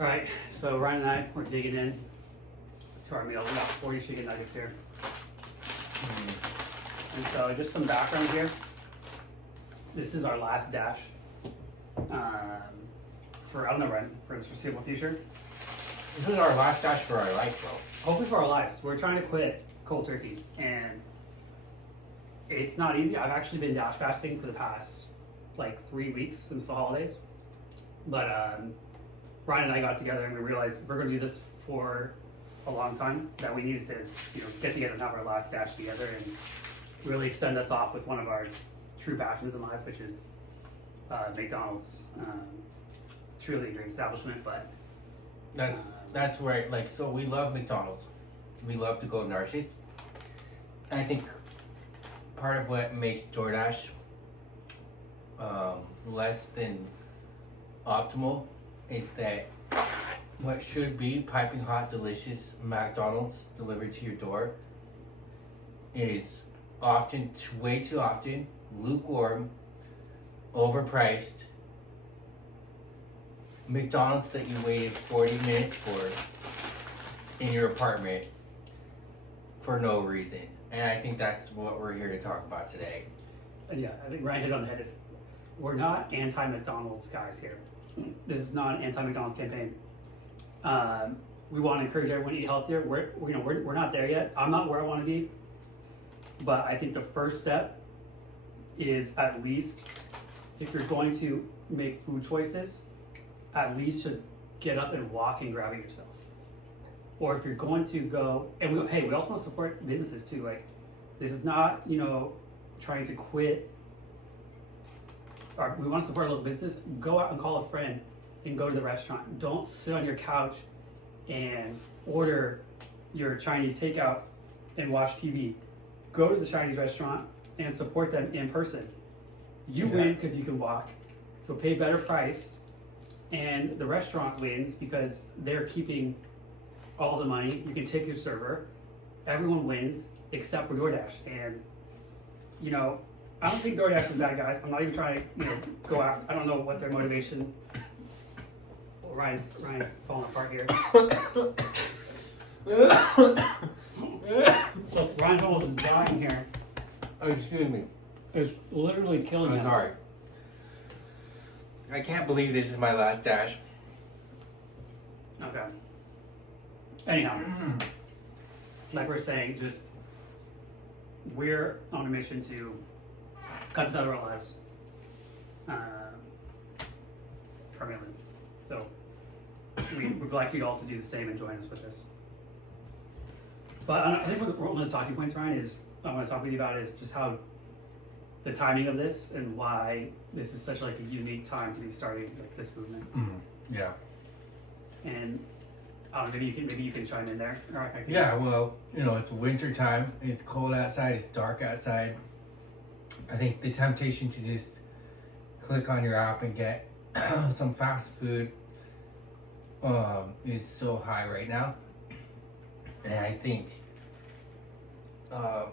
All right, so Ryan and I, we're digging in to our meal. We got 40 chicken nuggets here. And so just some background here. This is our last dash for, I don't know, Ryan, for the foreseeable future. This is our last dash for our life, bro. Hopefully for our lives. We're trying to quit cold turkey, and it's not easy. I've actually been dash fasting for the past like 3 weeks since the holidays. But Ryan and I got together and we realized if we're going to do this for a long time, that we needed to, get together and have our last dash together and really send us off with one of our true passions in life, which is McDonald's. Truly a great establishment, but That's right. Like, so we love McDonald's. We love to go to Narshes. And I think part of what makes DoorDash less than optimal is that what should be piping hot, delicious McDonald's delivered to your door is often, way too often, lukewarm, overpriced McDonald's that you waited 40 minutes for in your apartment for no reason. And I think that's what we're here to talk about today. And yeah, I think Ryan hit on the head. We're not anti-McDonald's guys here. This is not an anti-McDonald's campaign. We want to encourage everyone to eat healthier. We're not there yet. I'm not where I want to be, but I think the first step is, at least if you're going to make food choices, at least just get up and walk and grab it yourself. Or if you're going to go, and we also want to support businesses too. Like, this is not, trying to quit. Or we want to support a local business. Go out and call a friend and go to the restaurant. Don't sit on your couch and order your Chinese takeout and watch TV. Go to the Chinese restaurant and support them in person. You win because you can walk. You'll pay better price, and the restaurant wins because they're keeping all the money. You can tip your server. Everyone wins except for DoorDash. And I don't think DoorDash is bad, guys. I'm not even trying to go after. I don't know what their motivation. Well, Ryan's falling apart here. So Ryan's almost dying here. Oh, excuse me. It's literally killing him. I'm sorry. I can't believe this is my last dash. Okay. Anyhow, like we're saying, just we're on a mission to cut this out of our lives permanently. So we would like you all to do the same and join us with this. But I think one of the talking points, Ryan, is I want to talk with you about is just how the timing of this and why this is such like a unique time to be starting like this movement. Yeah. And maybe you can chime in there. Or I can. Yeah, well, it's winter time. It's cold outside. It's dark outside. I think the temptation to just click on your app and get some fast food is so high right now. And I think I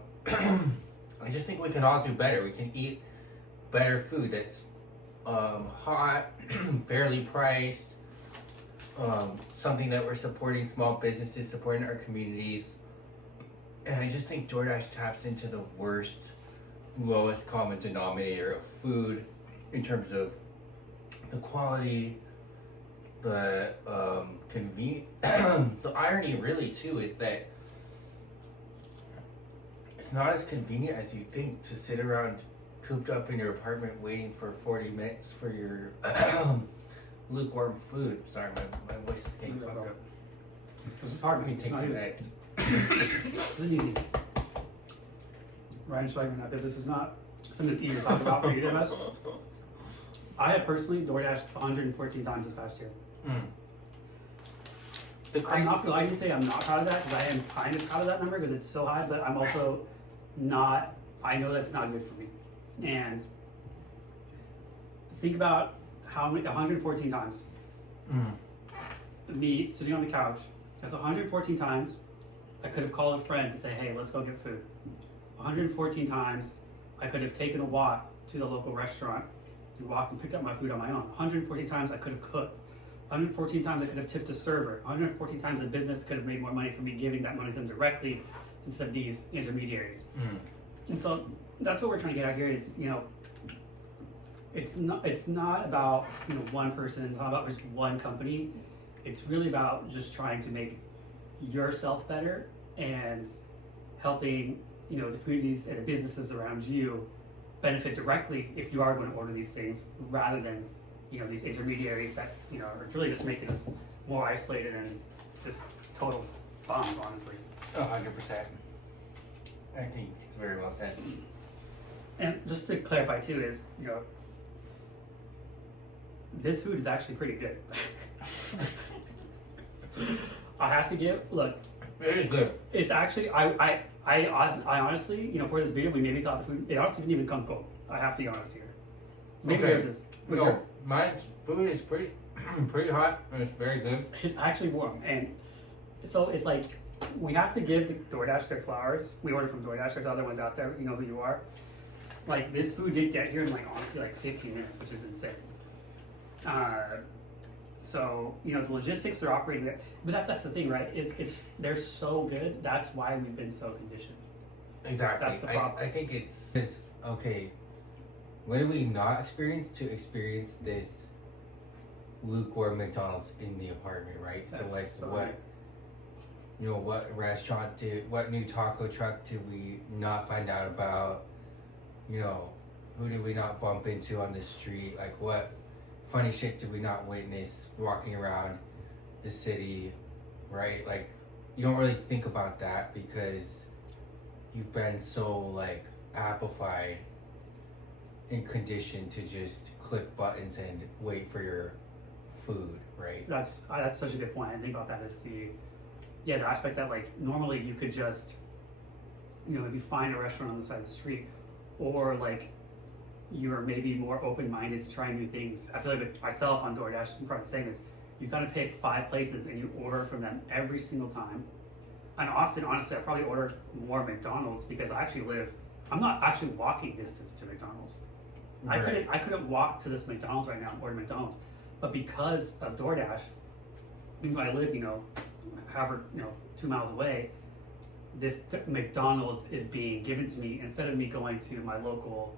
just think we can all do better. We can eat better food that's hot, fairly priced, something that we're supporting small businesses, supporting our communities. And I just think DoorDash taps into the lowest common denominator of food in terms of the quality, the convenience. The irony really too is that it's not as convenient as you think to sit around cooped up in your apartment waiting for 40 minutes for your lukewarm food. Sorry, my voice is getting fucked up. This is hard. Let me take some eggs. This is easy. Ryan's struggling now because this is not something that's easy to talk about for either of us. I have personally DoorDashed 114 times this past year. I'm not going to say I'm not proud of that, because I am kind of proud of that number because it's so high, but I'm also not, I know that's not good for me. And think about how many, 114 times. Me sitting on the couch, that's 114 times I could have called a friend to say, hey, let's go get food. 114 times I could have taken a walk to the local restaurant and walked and picked up my food on my own. 114 times I could have cooked. 114 times I could have tipped a server. 114 times a business could have made more money from me giving that money to them directly instead of these intermediaries. And so that's what we're trying to get out here is, it's not about, one person, it's not about just one company. It's really about just trying to make yourself better and helping, the communities and the businesses around you benefit directly if you are going to order these things rather than, these intermediaries that, are really just making us more isolated and just total bums, honestly. 100%. I think it's very well said. And just to clarify too is, this food is actually pretty good. I have to give, look. It is good. It's actually, I honestly, for this video, we maybe thought the food, it honestly didn't even come cold. I have to be honest here. Maybe yours is. No, mine's food is pretty hot and it's very good. It's actually warm. And so it's like, we have to give the DoorDash their flowers. We order from DoorDash. There's other ones out there. You know who you are. Like, this food did get here in, honestly, 15 minutes, which is insane. So, the logistics are operating there. But that's the thing, right? They're so good. That's why we've been so conditioned. Exactly. That's the problem. I think it's okay. When did we not experience this lukewarm McDonald's in the apartment, right? What restaurant what new taco truck did we not find out about? Who did we not bump into on the street? Like, what funny shit did we not witness walking around the city, right? Like, you don't really think about that because you've been so, appified and conditioned to just click buttons and wait for your food, right? That's such a good point. I think about that as the aspect that, normally you could just, maybe find a restaurant on the side of the street, or, you're maybe more open-minded to trying new things. I feel like with myself on DoorDash, I'm probably the same as you kind of pick 5 places and you order from them every single time. And often, honestly, I probably order more McDonald's because I'm not actually walking distance to McDonald's. Right. I couldn't walk to this McDonald's right now and order McDonald's. But because of DoorDash, even though I live, 2 miles away, this McDonald's is being given to me instead of me going to my local,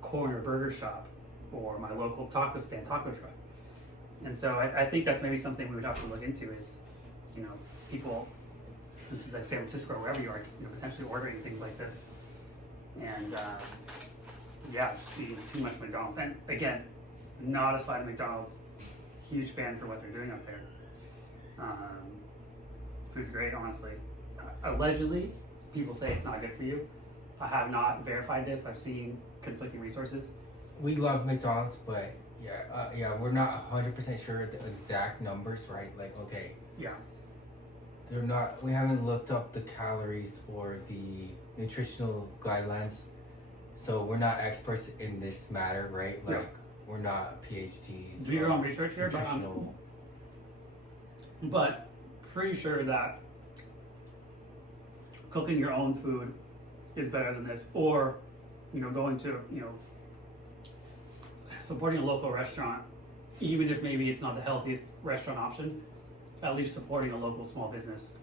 corner burger shop or my local taco stand, taco truck. And so I think that's maybe something we would have to look into is, people, this is like San Francisco or wherever you are, potentially ordering things like this. And just eating too much McDonald's. And again, not a slight of McDonald's. Huge fan for what they're doing up there. Food's great, honestly. Allegedly, people say it's not good for you. I have not verified this. I've seen conflicting resources. We love McDonald's, but we're not 100% sure the exact numbers, right? Yeah. They're not. We haven't looked up the calories or the nutritional guidelines, so we're not experts in this matter, right? We're not PhDs. Do your own research here, nutritional. But pretty sure that cooking your own food is better than this, or going to supporting a local restaurant, even if maybe it's not the healthiest restaurant option, at least supporting a local small business.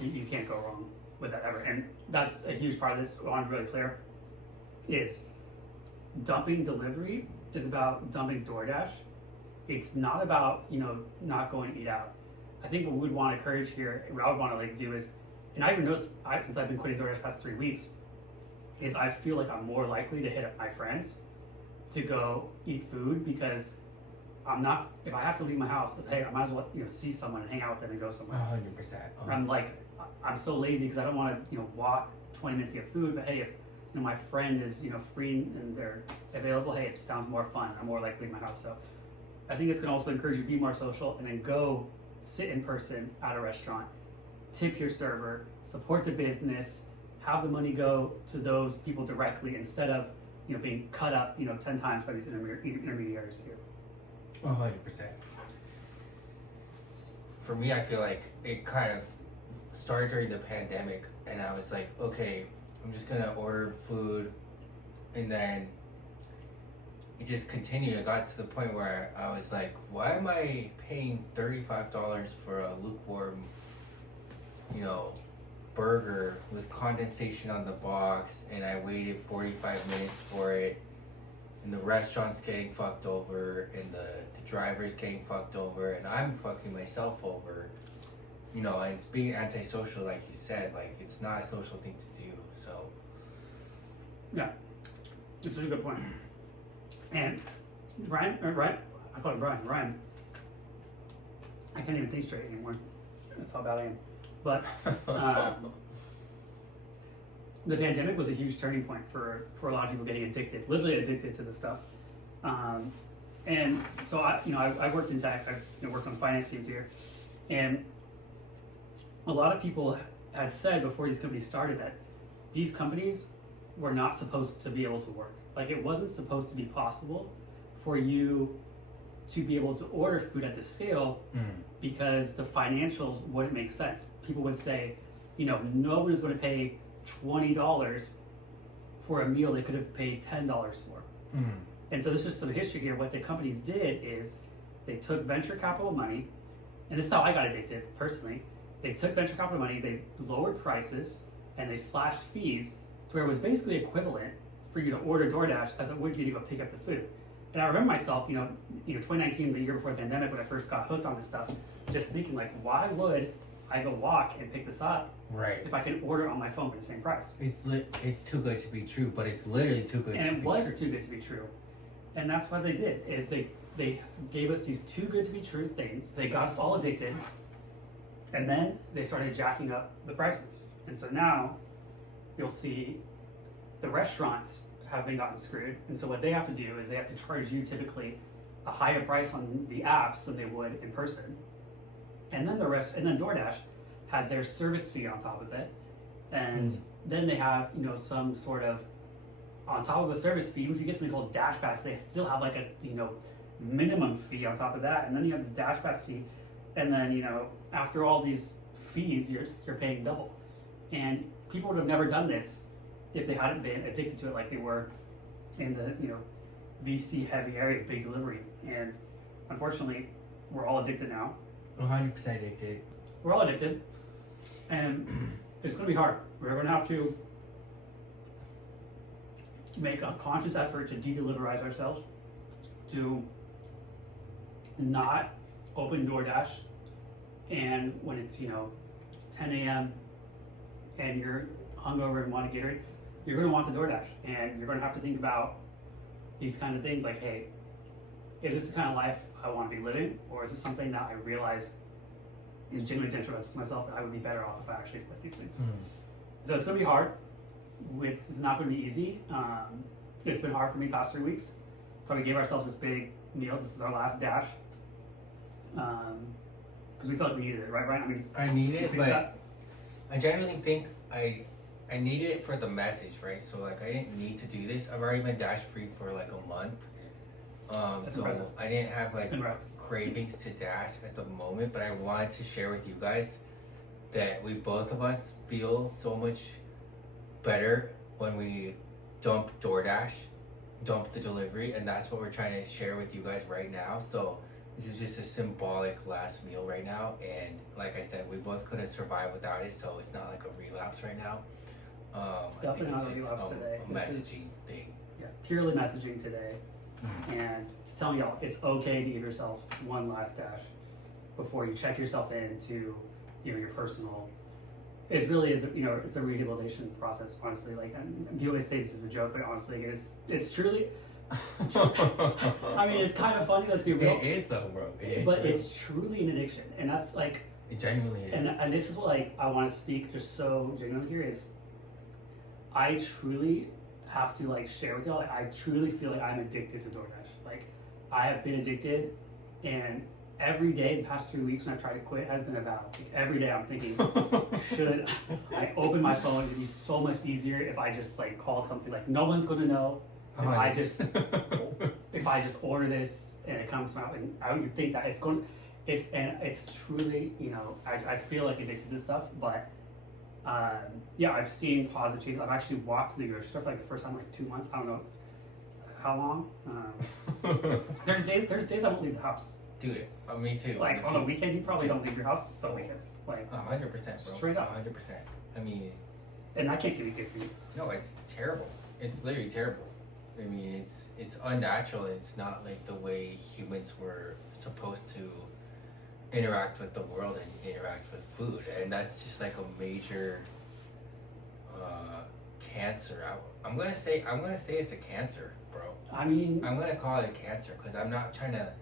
You can't go wrong with that ever. And that's a huge part of this. I want to be really clear is dumping delivery is about dumping DoorDash. It's not about not going to eat out. I think what we would want to encourage here, what I would want to do is, and I even noticed since I've been quitting DoorDash the past 3 weeks, is I feel like I'm more likely to hit up my friends to go eat food because I'm not, if I have to leave my house, it's, hey, I might as well see someone and hang out with them and go somewhere. 100%. I'm so lazy because I don't want to walk 20 minutes to get food, but hey, if my friend is free and they're available, hey, it sounds more fun. I'm more likely to leave my house. So I think it's going to also encourage you to be more social and then go sit in person at a restaurant, tip your server, support the business, have the money go to those people directly instead of being cut up 10 times by these intermediaries here. 100%. For me, I feel like it kind of started during the pandemic, and I was like, okay, I'm just gonna order food, and then it just continued. It got to the point where I was like, why am I paying $35 for a lukewarm, burger with condensation on the box, and I waited 45 minutes for it, and the restaurant's getting fucked over, and the driver's getting fucked over, and I'm fucking myself over, and it's being antisocial, like you said, like it's not a social thing to do, so. Yeah, this is a good point. And Ryan, I call him Ryan, I can't even think straight anymore. That's how bad I am. But the pandemic was a huge turning point for a lot of people getting addicted, literally addicted to the stuff. And so I worked in tech. I worked on finance teams here, and a lot of people had said before these companies started that these companies were not supposed to be able to work. Like, it wasn't supposed to be possible for you to be able to order food at this scale because the financials wouldn't make sense. People would say, no one is going to pay $20 for a meal they could have paid $10 for. And so there's just some history here. What the companies did is they took venture capital money, and this is how I got addicted personally. They took venture capital money, they lowered prices, and they slashed fees to where it was basically equivalent for you to order DoorDash as it would be to go pick up the food. And I remember myself, 2019, the year before the pandemic, when I first got hooked on this stuff, just thinking like, why would I go walk and pick this up if I can order on my phone for the same price? It's too good to be true, but it's literally too good to be true. And it was too good to be true. And that's what they did, is they gave us these too good to be true things. They got us all addicted, and then they started jacking up the prices. And so now you'll see the restaurants have been gotten screwed. And so what they have to do is they have to charge you typically a higher price on the apps than they would in person. And then then DoorDash has their service fee on top of it. And then they have, some sort of, on top of the service fee, even if you get something called Dash Pass, they still have like a, minimum fee on top of that. And then you have this Dash Pass fee. And then, after all these fees, you're paying double. And people would have never done this if they hadn't been addicted to it like they were in the, VC heavy area of big delivery. And unfortunately, we're all addicted now. 100% addicted. We're all addicted. And it's going to be hard. We're going to have to make a conscious effort to de-deliverize ourselves, to not open DoorDash, and when it's 10 a.m. and you're hungover and want to Gatorade, you're going to want the DoorDash, and you're going to have to think about these kind of things like, hey, is this the kind of life I want to be living, or is this something that I realize is genuinely detrimental to myself, and I would be better off if I actually quit these things. So it's going to be hard. It's not going to be easy. It's been hard for me the past 3 weeks. So we gave ourselves this big meal. This is our last dash. Because we felt like we needed it, right, Brian? I need it, but I genuinely think I needed it for the message, right? So like, I didn't need to do this. I've already been dash free for like a month. So impressive. I didn't have like cravings to dash at the moment, but I wanted to share with you guys that both of us feel so much better when we dump DoorDash, dump the delivery, and that's what we're trying to share with you guys right now. So this is just a symbolic last meal right now, and like I said, we both could have survived without it, so it's not like a relapse right now. It's definitely not a relapse today. A messaging thing. Yeah, purely messaging today. And it's telling y'all it's okay to give yourselves one last dash before you check yourself into your personal. It really is it's a rehabilitation process, honestly. Like, and you always say this is a joke, but honestly it's truly. I mean, it's kind of funny. Let's be real. It is though, bro. It's truly an addiction, and that's like. It genuinely is. And this is what I want to speak just so genuinely here is. I truly have to share with y'all. I truly feel like I'm addicted to DoorDash. Like, I have been addicted, and every day the past 3 weeks when I've tried to quit has been a battle. Like, every day I'm thinking, should I open my phone? It'd be so much easier if I just call something. Like, no one's gonna know if I just order this and it comes out. And I would think that it's truly I feel like addicted to this stuff, but. I've seen positive changes. I've actually walked to the grocery store for the first time in 2 months. I don't know how long. There's days I won't leave the house. Dude, me too. Like me on too. a weekend, you probably don't leave your house some weekends. Like 100%, bro. Straight up. 100%. I mean, and I can't give you good food. no, it's terrible. It's literally terrible. I mean, it's unnatural. It's not like the way humans were supposed to interact with the world and interact with food, and that's just like a major cancer. I'm gonna say it's a cancer, bro. I mean, I'm gonna call it a cancer because I'm not trying to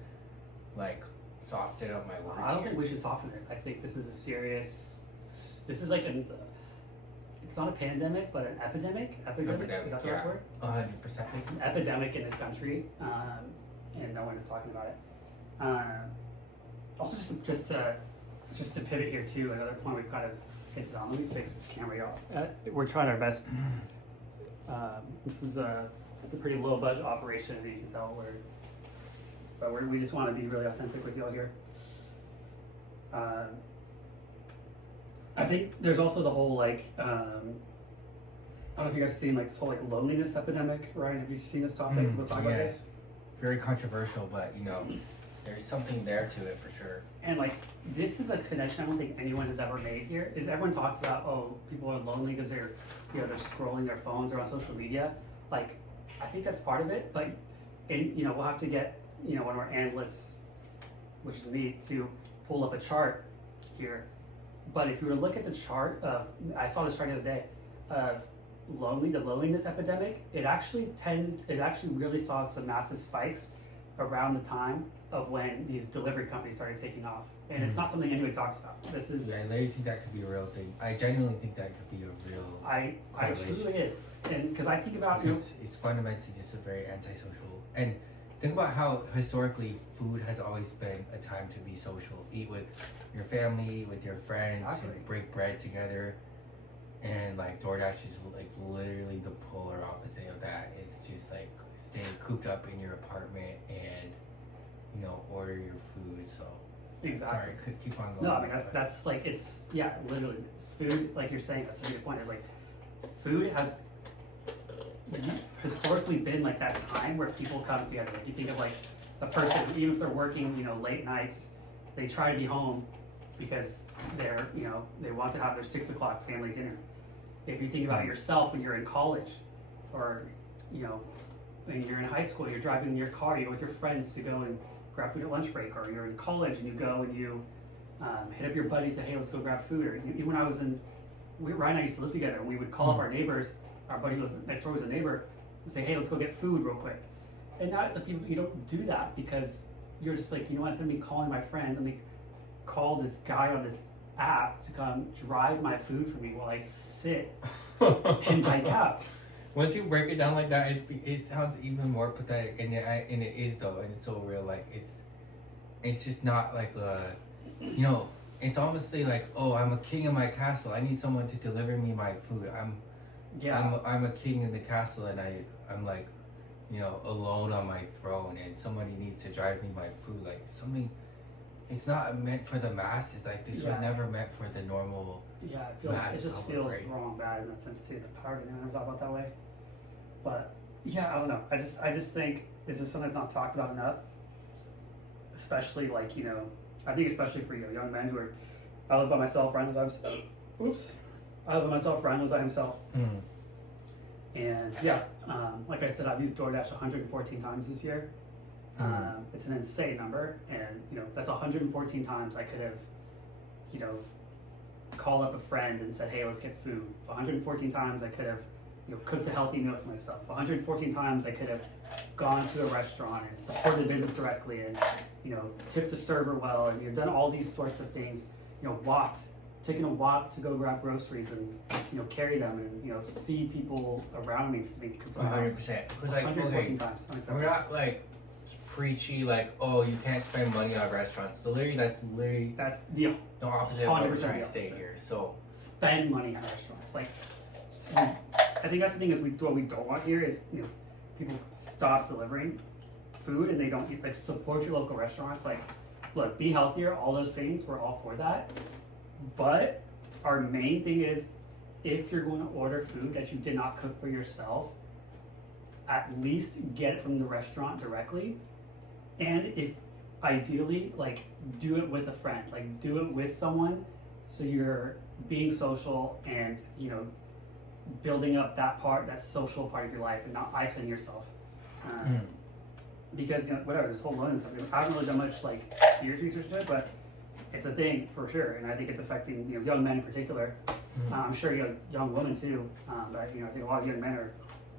like soften up my words. I don't here. think we should soften it. I think this is a serious. This is like an. It's not a pandemic, but an epidemic. Epidemic. Is that the right word? 100%. It's an epidemic in this country, and no one is talking about it. Also, just to pivot here too, another point we've kind of hinted on. Let me fix this camera, y'all. We're trying our best. This is a pretty low budget operation, as you can tell. We just want to be really authentic with y'all here. I think there's also the whole like I don't know if you guys have seen like this whole like loneliness epidemic, right? Have you seen this topic? We'll talk about this. Very controversial, but you know, there's something there to it for sure. And like this is a connection I don't think anyone has ever made here. Is everyone talks about people are lonely because they're they're scrolling their phones or on social media. Like I think that's part of it, but we'll have to get one of our analysts, which is me, to pull up a chart here. But if you were to look at the chart I saw this chart the other day of the loneliness epidemic, it actually really saw some massive spikes around the time of when these delivery companies started taking off. And it's not something anybody talks about. This is. Yeah, I literally think that could be a real thing. I genuinely think that could be a real. I truly is, and because I think about it's fundamentally just a very antisocial. And think about how historically food has always been a time to be social. Eat with your family, with your friends, Exactly. break bread together. And like DoorDash is like literally the polar opposite of that. It's just like stay cooped up in your apartment and order your food. So exactly. sorry, keep on going. No, I mean that's like it's literally food. Like you're saying, that's a good point. Is like food has historically been like that time where people come together. Like you think of like a person, even if they're working, late nights, they try to be home because they're, they want to have their 6 o'clock family dinner. If you think about yourself when you're in college, or when you're in high school, you're driving in your car, you go with your friends to go and grab food at lunch break, or you're in college and you go and you hit up your buddies and say, hey, let's go grab food. Or even when I was Ryan and I used to live together, and we would call up our neighbors. Our buddy who was next door was a neighbor, and say, hey, let's go get food real quick. And now it's like you don't do that because you're just like, instead of me calling my friend, let me call this guy on this app to come drive my food for me while I sit in my couch. Once you break it down like that, it sounds even more pathetic, and it is though, and it's so real. Like it's just not like it's almost like, oh, I'm a king in my castle. I need someone to deliver me my food. I'm a king in the castle, and I'm like, alone on my throne, and somebody needs to drive me my food. Like something, it's not meant for the masses. Like this was never meant for the normal. Yeah, it just feels wrong, bad in that sense too. The power dynamics talk about that way, but I don't know. I just think this is something that's not talked about enough, especially like I think especially for young men who are. I live by myself. Ryan lives by himself. Oops. I live by myself. Ryan lives by himself. And like I said, I've used DoorDash 114 times this year. It's an insane number, and that's 114 times I could have, called up a friend and said, hey, let's get food. 114 times I could have, cooked a healthy meal for myself. 114 times I could have gone to a restaurant and supported the business directly, and tipped the server well, and done all these sorts of things. Taking a walk to go grab groceries and carry them, and see people around me to be 100%. Because like 114 times. We're not like preachy, like, oh, you can't spend money on restaurants. That's the opposite of what we're trying to say here. So spend money on restaurants. Like, I think that's the thing is what we don't want here is people stop delivering food and they don't eat. Like, support your local restaurants. Like, look, be healthier. All those things, we're all for that. But our main thing is, if you're going to order food that you did not cook for yourself, at least get it from the restaurant directly, and if ideally, like, do it with a friend, like do it with someone, so you're being social and, you know, building up that social part of your life and not isolating yourself. Because, you know, whatever, this whole loneliness stuff, I haven't really done much like serious research to it, but it's a thing for sure, and I think it's affecting, you know, young men in particular. I'm sure, you know, young women too, but, you know, I think a lot of young men are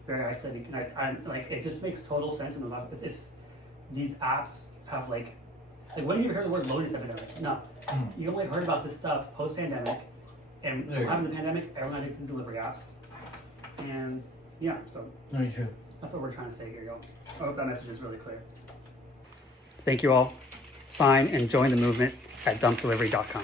very isolated, and I like, it just makes total sense in those. It's these apps have like when have you heard the word loneliness epidemic? No, you only heard about this stuff post pandemic, and having the pandemic, everyone addicted to delivery apps, and yeah, so very true. That's what we're trying to say here, y'all. I hope that message is really clear. Thank you all. Sign and join the movement at dumpdelivery.com.